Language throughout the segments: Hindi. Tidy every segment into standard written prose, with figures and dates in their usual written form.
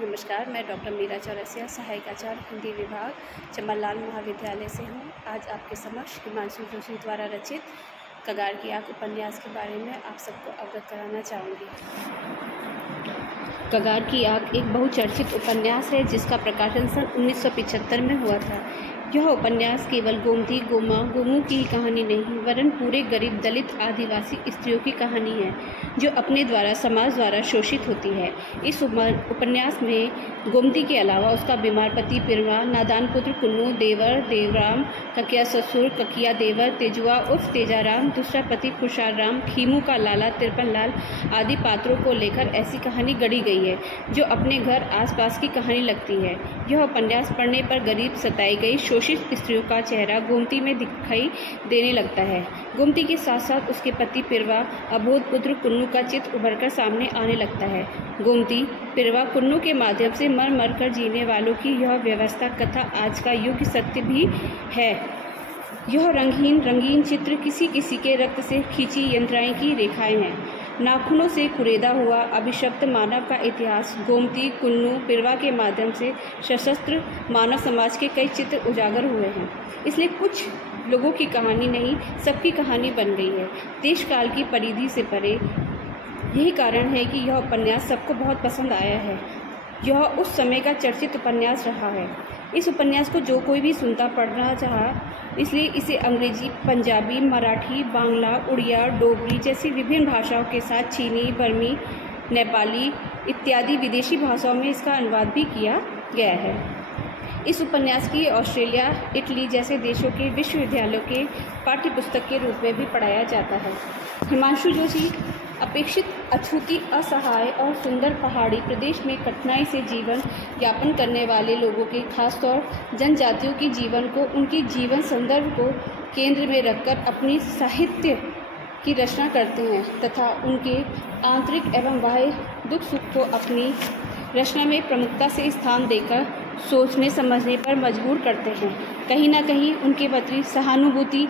नमस्कार, मैं डॉक्टर मीरा चौरसिया, सहायक आचार्य हिंदी विभाग, चमनलाल महाविद्यालय से हूँ। आज आपके समक्ष हिमांशु जोशी द्वारा रचित कगार की आग उपन्यास के बारे में आप सबको अवगत कराना चाहूँगी। कगार की आग एक बहुचर्चित उपन्यास है जिसका प्रकाशन सन 1975 में हुआ था। यह उपन्यास केवल गोमती गोमू की कहानी नहीं वरन पूरे गरीब दलित आदिवासी स्त्रियों की कहानी है जो अपने द्वारा समाज द्वारा शोषित होती है। इस उपन्यास में गोमती के अलावा उसका बीमार पति पिरवा, नादान पुत्र कुन्नू, देवर देवराम, ककिया ससुर ककिया देवर, तेजुआ उर्फ तेजाराम, दूसरा पति खुशाल राम, खीमू का लाला तिरपन लाल आदि पात्रों को लेकर ऐसी कहानी गढ़ी गई है जो अपने घर आसपास की कहानी लगती है। यह उपन्यास पढ़ने पर गरीब सताई गई शोषित स्त्रियों का चेहरा गोमती में दिखाई देने लगता है। गोमती के साथ साथ उसके पति पिरवा, अबोध पुत्र कुन्नू का चित्र उभरकर सामने आने लगता है। गोमती, पिरवा, कुन्नू के माध्यम से मर मर कर जीने वालों की यह व्यवस्था कथा आज का युग सत्य भी है। यह रंगीन चित्र किसी किसी के रक्त से खींची यंत्राएं की रेखाएं हैं। नाखूनों से कुरेदा हुआ अभिशप्त मानव का इतिहास गोमती, कुन्नू, पिरवा के माध्यम से सशस्त्र मानव समाज के कई चित्र उजागर हुए हैं। इसलिए कुछ लोगों की कहानी नहीं, सबकी कहानी बन गई है, देश काल की परिधि से परे। यही कारण है कि यह उपन्यास सबको बहुत पसंद आया है। यह उस समय का चर्चित उपन्यास रहा है। इस उपन्यास को जो कोई भी सुनता पढ़ना चाहा, इसलिए इसे अंग्रेजी, पंजाबी, मराठी, बांग्ला, उड़िया, डोगरी जैसी विभिन्न भाषाओं के साथ चीनी, बर्मी, नेपाली इत्यादि विदेशी भाषाओं में इसका अनुवाद भी किया गया है। इस उपन्यास की ऑस्ट्रेलिया, इटली जैसे देशों के विश्वविद्यालयों के पाठ्यपुस्तक के रूप में भी पढ़ाया जाता है। हिमांशु जोशी अपेक्षित अछूती, असहाय और सुंदर पहाड़ी प्रदेश में कठिनाई से जीवन यापन करने वाले लोगों के, खासतौर जनजातियों के जीवन को, उनकी जीवन संदर्भ को केंद्र में रखकर अपनी साहित्य की रचना करते हैं तथा उनके आंतरिक एवं बाह्य दुख सुख को अपनी रचना में प्रमुखता से स्थान देकर सोचने समझने पर मजबूर करते हैं। कहीं ना कहीं उनके प्रति सहानुभूति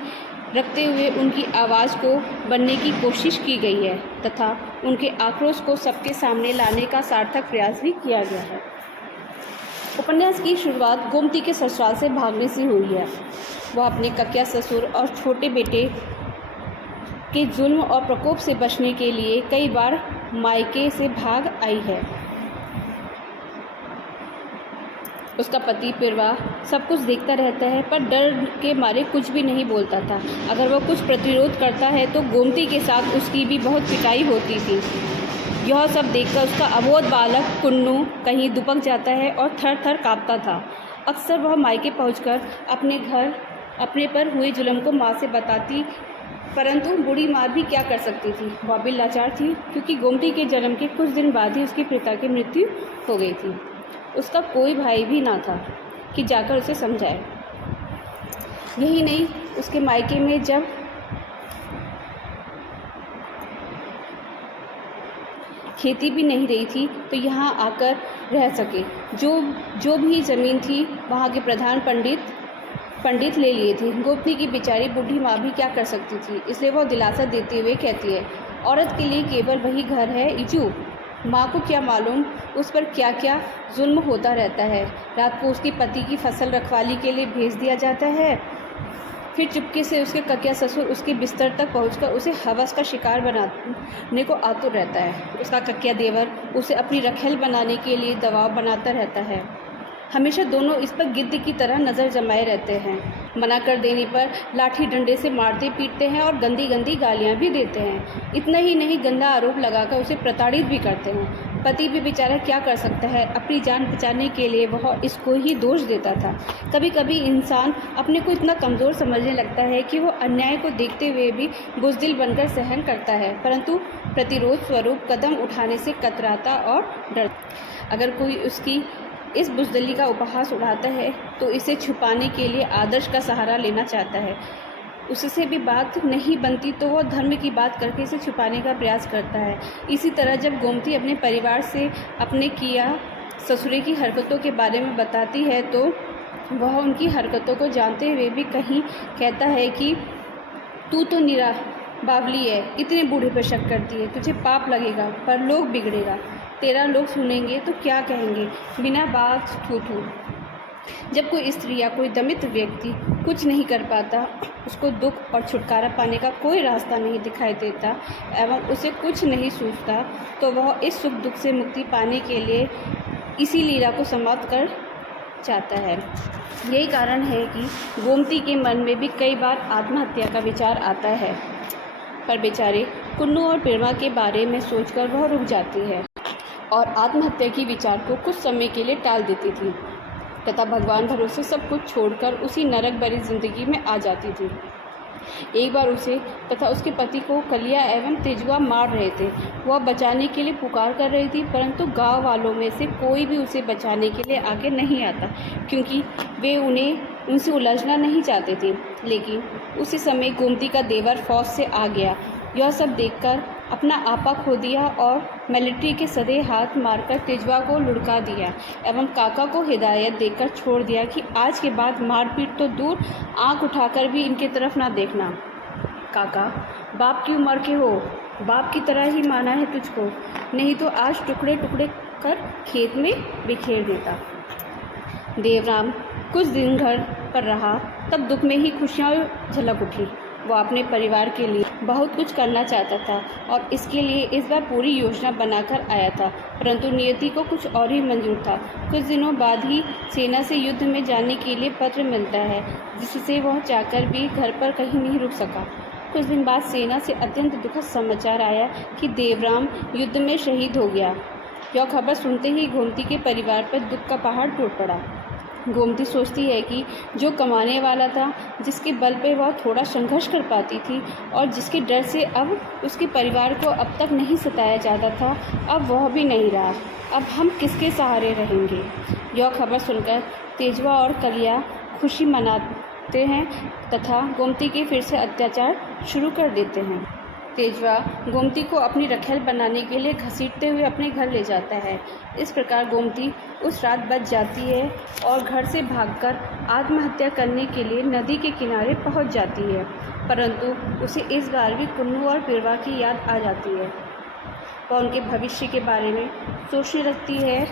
रखते हुए उनकी आवाज़ को बनने की कोशिश की गई है तथा उनके आक्रोश को सबके सामने लाने का सार्थक प्रयास भी किया गया है। उपन्यास की शुरुआत गोमती के ससुराल से भागने से हुई है। वह अपने ककिया ससुर और छोटे बेटे के जुल्म और प्रकोप से बचने के लिए कई बार मायके से भाग आई है। उसका पति पिरवा सब कुछ देखता रहता है पर डर के मारे कुछ भी नहीं बोलता था। अगर वह कुछ प्रतिरोध करता है तो गोमती के साथ उसकी भी बहुत पिटाई होती थी। यह सब देखकर उसका अबोध बालक कुन्नू कहीं दुबक जाता है और थर थर काँपता था। अक्सर वह मायके पहुंचकर अपने घर अपने पर हुए जुल्म को माँ से बताती, परंतु बूढ़ी माँ भी क्या कर सकती थी। वह भी लाचार थी क्योंकि गोमती के जन्म के कुछ दिन बाद ही उसके पिता की मृत्यु हो गई थी। उसका कोई भाई भी ना था कि जाकर उसे समझाए। यही नहीं, उसके मायके में जब खेती भी नहीं रही थी तो यहाँ आकर रह सके। जो भी ज़मीन थी वहाँ के प्रधान पंडित ले लिए थे। गोमती की बेचारी बूढ़ी माँ भी क्या कर सकती थी, इसलिए वह दिलासा देते हुए कहती है, औरत के लिए केवल वही घर है इजू। माँ को क्या मालूम उस पर क्या क्या जुल्म होता रहता है। रात को उसके पति की फसल रखवाली के लिए भेज दिया जाता है, फिर चुपके से उसके ककिया ससुर उसके बिस्तर तक पहुंचकर उसे हवस का शिकार बनाने को आतुर रहता है। उसका ककिया देवर उसे अपनी रखेल बनाने के लिए दबाव बनाता रहता है। हमेशा दोनों इस पर गिद्ध की तरह नज़र जमाए रहते हैं। मना कर देने पर लाठी डंडे से मारते पीटते हैं और गंदी गंदी गालियां भी देते हैं। इतना ही नहीं, गंदा आरोप लगाकर उसे प्रताड़ित भी करते हैं। पति भी बेचारा क्या कर सकता है, अपनी जान बचाने के लिए वह इसको ही दोष देता था। कभी कभी इंसान अपने को इतना कमज़ोर समझने लगता है कि वह अन्याय को देखते हुए भी बुज़दिल बनकर सहन करता है, परंतु प्रतिरोध स्वरूप कदम उठाने से कतराता और डरता। अगर कोई उसकी इस बुज़दिली का उपहास उड़ाता है तो इसे छुपाने के लिए आदर्श का सहारा लेना चाहता है। उससे भी बात नहीं बनती तो वह धर्म की बात करके इसे छुपाने का प्रयास करता है। इसी तरह जब गोमती अपने परिवार से अपने किया ससुरे की हरकतों के बारे में बताती है तो वह उनकी हरकतों को जानते हुए भी कहीं कहता है कि तू तो निरा बावली है, इतने बूढ़े पर शक करती है, तुझे पाप लगेगा पर लोग बिगड़ेगा। 13 लोग सुनेंगे तो क्या कहेंगे, बिना बात थू। जब कोई स्त्री या कोई दमित व्यक्ति कुछ नहीं कर पाता, उसको दुख और छुटकारा पाने का कोई रास्ता नहीं दिखाई देता एवं उसे कुछ नहीं सूझता, तो वह इस सुख दुख से मुक्ति पाने के लिए इसी लीला को समाप्त कर चाहता है। यही कारण है कि गोमती के मन में भी कई बार आत्महत्या का विचार आता है, पर बेचारे कुन्नू और पिरमा के बारे में सोचकर वह रुक जाती है और आत्महत्या की विचार को कुछ समय के लिए टाल देती थी तथा भगवान भरोसे सब कुछ छोड़कर उसी नरक भरी जिंदगी में आ जाती थी। एक बार उसे तथा उसके पति को कलिया एवं तेजुआ मार रहे थे। वह बचाने के लिए पुकार कर रही थी, परंतु गांव वालों में से कोई भी उसे बचाने के लिए आगे नहीं आता, क्योंकि वे उनसे उलझना नहीं चाहते थे। लेकिन उसी समय गोमती का देवर फौज से आ गया। यह सब देखकर अपना आपा खो दिया और मिलिट्री के सदे हाथ मारकर तेजवा को लुढ़का दिया एवं काका को हिदायत देकर छोड़ दिया कि आज के बाद मारपीट तो दूर, आंख उठाकर भी इनके तरफ ना देखना। काका, बाप की उम्र के हो, बाप की तरह ही माना है तुझको, नहीं तो आज टुकड़े टुकड़े कर खेत में बिखेर देता। देवराम कुछ दिन घर पर रहा, तब दुख में ही खुशियाँ झलक उठी। वह अपने परिवार के लिए बहुत कुछ करना चाहता था और इसके लिए इस बार पूरी योजना बनाकर आया था, परंतु नियति को कुछ और ही मंजूर था। कुछ दिनों बाद ही सेना से युद्ध में जाने के लिए पत्र मिलता है, जिससे वह चाहकर भी घर पर कहीं नहीं रुक सका। कुछ दिन बाद सेना से अत्यंत दुखद समाचार आया कि देवराम युद्ध में शहीद हो गया। यह खबर सुनते ही गोमती के परिवार पर दुख का पहाड़ टूट पड़ा। गोमती सोचती है कि जो कमाने वाला था, जिसके बल पे वह थोड़ा संघर्ष कर पाती थी और जिसके डर से अब उसके परिवार को अब तक नहीं सताया जाता था, अब वह भी नहीं रहा। अब हम किसके सहारे रहेंगे? यह खबर सुनकर तेजवा और कलिया खुशी मनाते हैं तथा गोमती के फिर से अत्याचार शुरू कर देते हैं। तेजवा गोमती को अपनी रखेल बनाने के लिए घसीटते हुए अपने घर ले जाता है। इस प्रकार गोमती उस रात बच जाती है और घर से भागकर आत्महत्या करने के लिए नदी के किनारे पहुंच जाती है, परंतु उसे इस बार भी कुन्नू और पिरवा की याद आ जाती है। वह उनके भविष्य के बारे में सोचने लगती है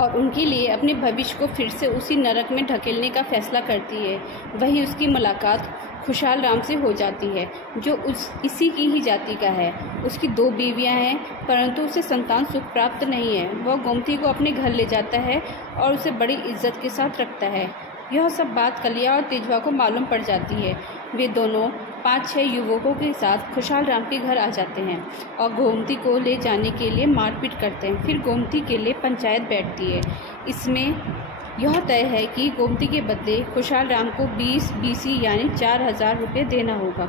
और उनके लिए अपने भविष्य को फिर से उसी नरक में ढकेलने का फैसला करती है। वहीं उसकी मुलाकात खुशहाल राम से हो जाती है, जो इसी की ही जाति का है। उसकी 2 बीवियां हैं, परंतु उसे संतान सुख प्राप्त नहीं है। वह गोमती को अपने घर ले जाता है और उसे बड़ी इज्जत के साथ रखता है। यह सब बात कलिया और तेजवा को मालूम पड़ जाती है। वे दोनों 5-6 युवकों के साथ खुशहाल राम के घर आ जाते हैं और गोमती को ले जाने के लिए मारपीट करते हैं। फिर गोमती के लिए पंचायत बैठती है। इसमें यह तय है कि गोमती के बदले खुशहाल राम को 20 बीसी यानी 4000 रुपये देना होगा।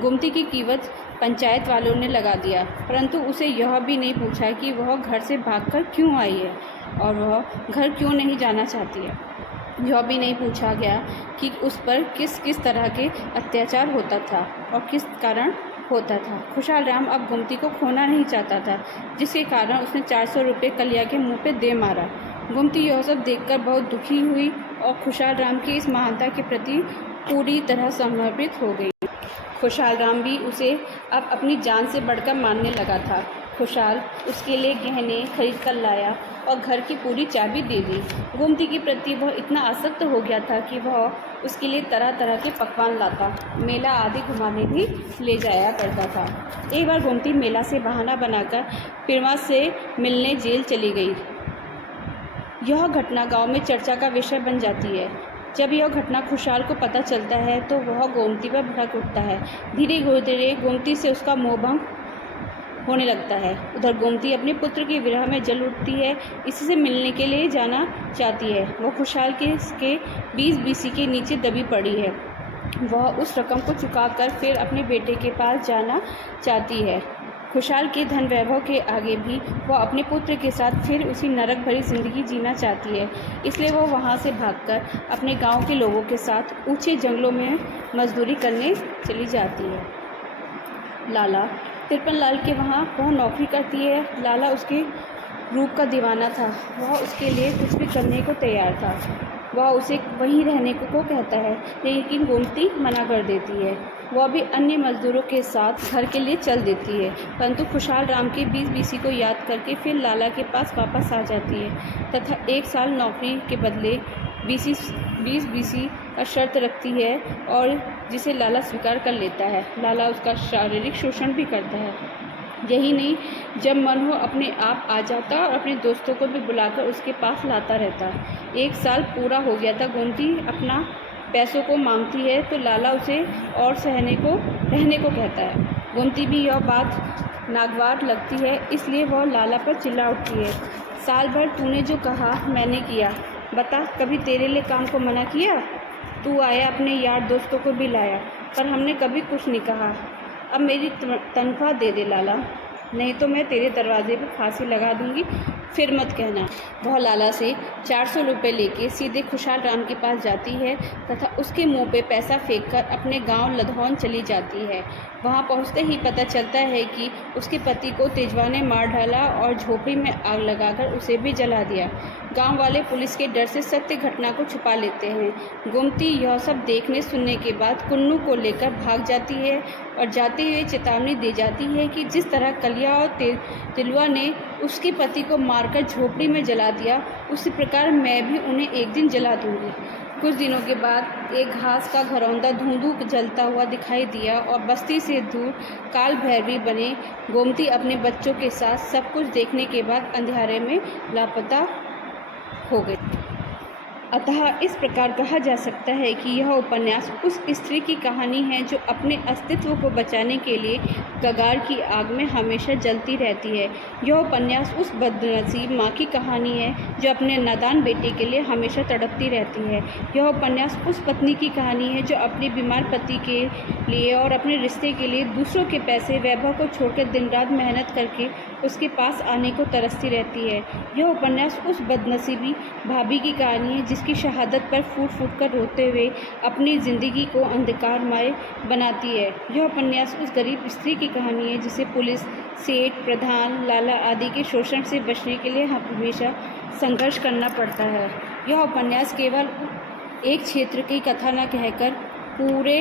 गोमती की कीमत पंचायत वालों ने लगा दिया, परंतु उसे यह भी नहीं पूछा कि वह घर से भागकर क्यों आई है और वह घर क्यों नहीं जाना चाहती है। यह भी नहीं पूछा गया कि उस पर किस किस तरह के अत्याचार होता था और किस कारण होता था। खुशहाल राम अब गोमती को खोना नहीं चाहता था, जिसके कारण उसने 400 रुपये कलिया के मुंह पे दे मारा। गोमती यह सब देखकर बहुत दुखी हुई और खुशहाल राम की इस महानता के प्रति पूरी तरह समर्पित हो गई। खुशहाल राम भी उसे अब अपनी जान से बढ़कर मानने लगा था। खुशहाल उसके लिए गहने खरीद कर लाया और घर की पूरी चाबी दे दी। गोमती के प्रति वह इतना आसक्त हो गया था कि वह उसके लिए तरह तरह के पकवान लाता, मेला आदि घुमाने भी ले जाया करता था। एक बार गोमती मेला से बहाना बनाकर पिरमा से मिलने जेल चली गई। यह घटना गांव में चर्चा का विषय बन जाती है। जब यह घटना खुशहाल को पता चलता है तो वह गोमती पर भड़क उठता है। धीरे धीरे गोमती से उसका मोहभंग होने लगता है। उधर गोमती अपने पुत्र के विरह में जल उठती है, इसी से मिलने के लिए जाना चाहती है। वह खुशहाल के 20 बीसी के नीचे दबी पड़ी है। वह उस रकम को चुकाकर फिर अपने बेटे के पास जाना चाहती है। खुशहाल के धन वैभव के आगे भी वह अपने पुत्र के साथ फिर उसी नरक भरी जिंदगी जीना चाहती है। इसलिए वह वहाँ से भागकर अपने गांव के लोगों के साथ ऊंचे जंगलों में मजदूरी करने चली जाती है। लाला तिरपन के वहाँ वह नौकरी करती है। लाला उसके रूप का दीवाना था। वह उसके लिए कुछ भी करने को तैयार था। वह उसे वहीं रहने को कहता है, लेकिन गोमती मना कर देती है। वह भी अन्य मजदूरों के साथ घर के लिए चल देती है, परंतु खुशहाल राम के 20 बीसी को याद करके फिर लाला के पास वापस आ जाती है तथा 1 साल नौकरी के बदले 20 बीसी का शर्त रखती है और जिसे लाला स्वीकार कर लेता है। लाला उसका शारीरिक शोषण भी करता है। यही नहीं, जब मन हो अपने आप आ जाता और अपने दोस्तों को भी बुलाकर उसके पास लाता रहता। 1 साल पूरा हो गया था। गोमती अपना पैसों को मांगती है तो लाला उसे और रहने को कहता है। गोमती भी यह बात नागवार लगती है, इसलिए वह लाला पर चिल्ला उठती है, साल भर तूने जो कहा मैंने किया, बता कभी तेरे लिए काम को मना किया? तू आया, अपने यार दोस्तों को भी लाया, पर हमने कभी कुछ नहीं कहा। अब मेरी तनख्वाह दे दे लाला, नहीं तो मैं तेरे दरवाजे पर फांसी लगा दूंगी, फिर मत कहना। वह लाला से 400 रुपये लेके सीधे खुशहाल राम के पास जाती है तथा उसके मुंह पे पैसा फेंककर अपने गांव लधौन चली जाती है। वहां पहुंचते ही पता चलता है कि उसके पति को तेजवा ने मार डाला और झोपड़ी में आग लगाकर उसे भी जला दिया। गांव वाले पुलिस के डर से सत्य घटना को छुपा लेते हैं। गोमती यह सब देखने सुनने के बाद कुन्नू को लेकर भाग जाती है और जाते हुए चेतावनी दे जाती है कि जिस तरह कलिया और तिलवा ने उसके पति को मारकर झोपड़ी में जला दिया, उसी प्रकार मैं भी उन्हें एक दिन जला दूंगी। कुछ दिनों के बाद एक घास का घरौंदा धुंधु जलता हुआ दिखाई दिया और बस्ती से दूर काल भैरवी बने गोमती अपने बच्चों के साथ सब कुछ देखने के बाद अंधेरे में लापता हो गई। अतः इस प्रकार कहा जा सकता है कि यह उपन्यास उस स्त्री की कहानी है जो अपने अस्तित्व को बचाने के लिए कगार की आग में हमेशा जलती रहती है। यह उपन्यास उस बदनसीब माँ की कहानी है जो अपने नादान बेटे के लिए हमेशा तड़पती रहती है। यह उपन्यास उस पत्नी की कहानी है जो अपने बीमार पति के लिए और अपने रिश्ते के लिए दूसरों के पैसे वैभव को छोड़कर दिन रात मेहनत करके उसके पास आने को तरसती रहती है। यह उपन्यास उस बदनसीबी भाभी की कहानी है जिसकी शहादत पर फूट फूट कर रोते हुए अपनी ज़िंदगी को अंधकारमय बनाती है। यह उपन्यास उस गरीब स्त्री की कहानी है जिसे पुलिस, सेठ, प्रधान, लाला आदि के शोषण से बचने के लिए हमेशा संघर्ष करना पड़ता है। यह उपन्यास केवल एक क्षेत्र की कथा न कहकर पूरे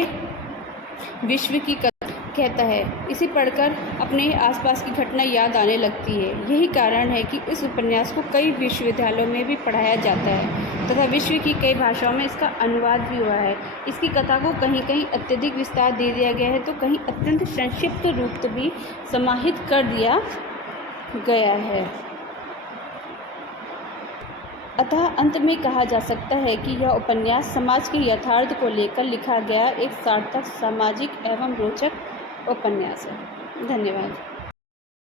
विश्व की कथा कहता है। इसे पढ़कर अपने आसपास की घटना याद आने लगती है। यही कारण है कि इस उपन्यास को कई विश्वविद्यालयों में भी पढ़ाया जाता है तथा विश्व की कई भाषाओं में इसका अनुवाद भी हुआ है। इसकी कथा को कहीं कहीं अत्यधिक विस्तार दे दिया गया है तो कहीं अत्यंत संक्षिप्त रूप भी समाहित कर दिया गया है। अतः अंत में कहा जा सकता है कि यह उपन्यास समाज के यथार्थ को लेकर लिखा गया एक सार्थक, सामाजिक एवं रोचक उपन्यास है। धन्यवाद।